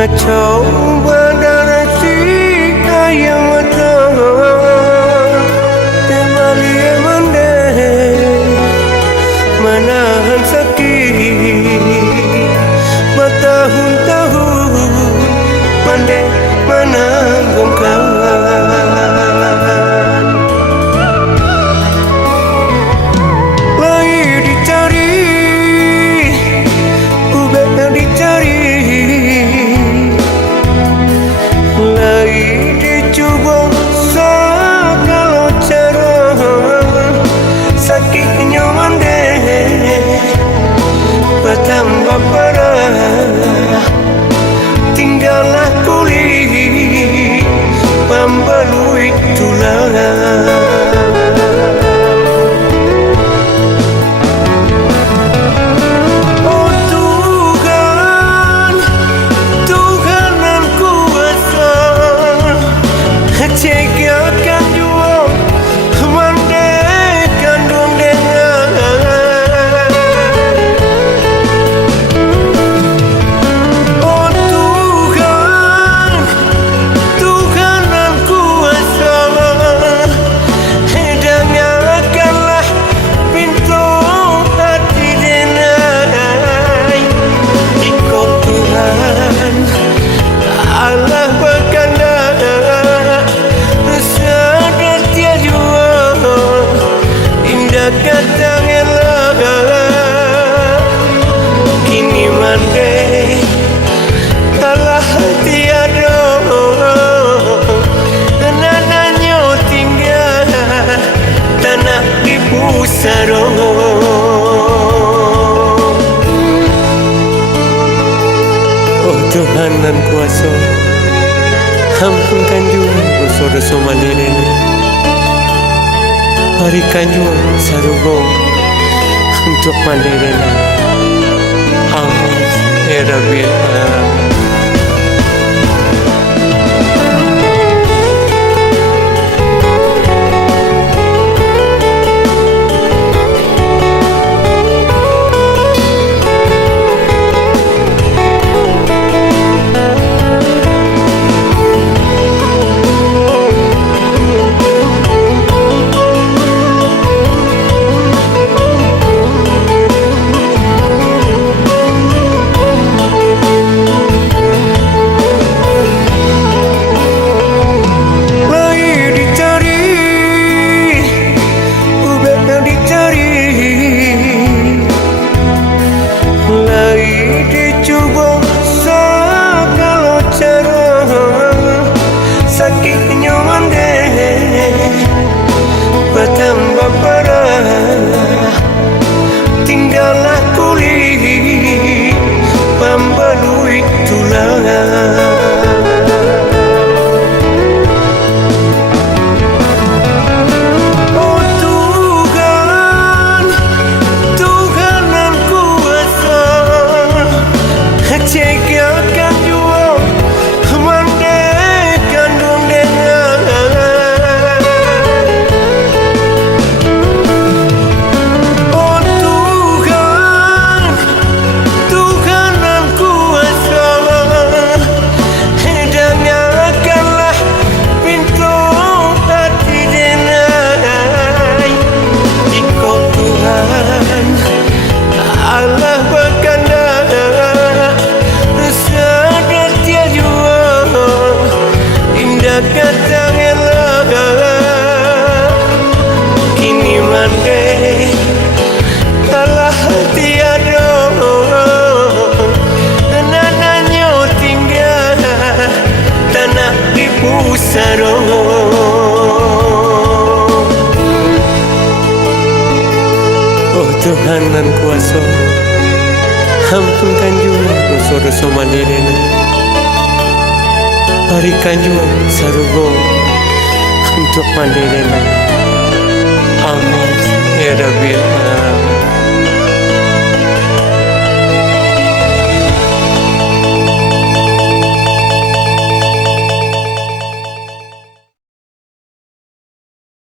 Coba darasi ayam mata temali mande menahan sakit bertahun-tahun mande menanggungkan lagi dicari ubeknya dicari tambah parah, tinggallah kulit membalui tulang. Oh Tuhan, Tuhan yang kuasa, cegahkan jua mandekan dong dengan. Kini mande kalah tiada nananya tinggal tanah di pusaro. Oh Tuhan dan kuasa, ampunkan juga dosa-dosa mandirena, berikan juga sarubong untuk mandirena. Amin ya Rabbil Alamin. Sakitnya mande bertambah parah, tinggallah kulit membalui tulang. Oh Tuhan, Tuhan yang kuasa, cegahkan jua kini mande kalah tiada nananya tinggal tanah di pusaro. Oh Tuhan dan kuasa, ampunkan juga dosa-dosa mandirena, berikan juga sarubong untuk mandirena. Amin ya Rabbil Alamin.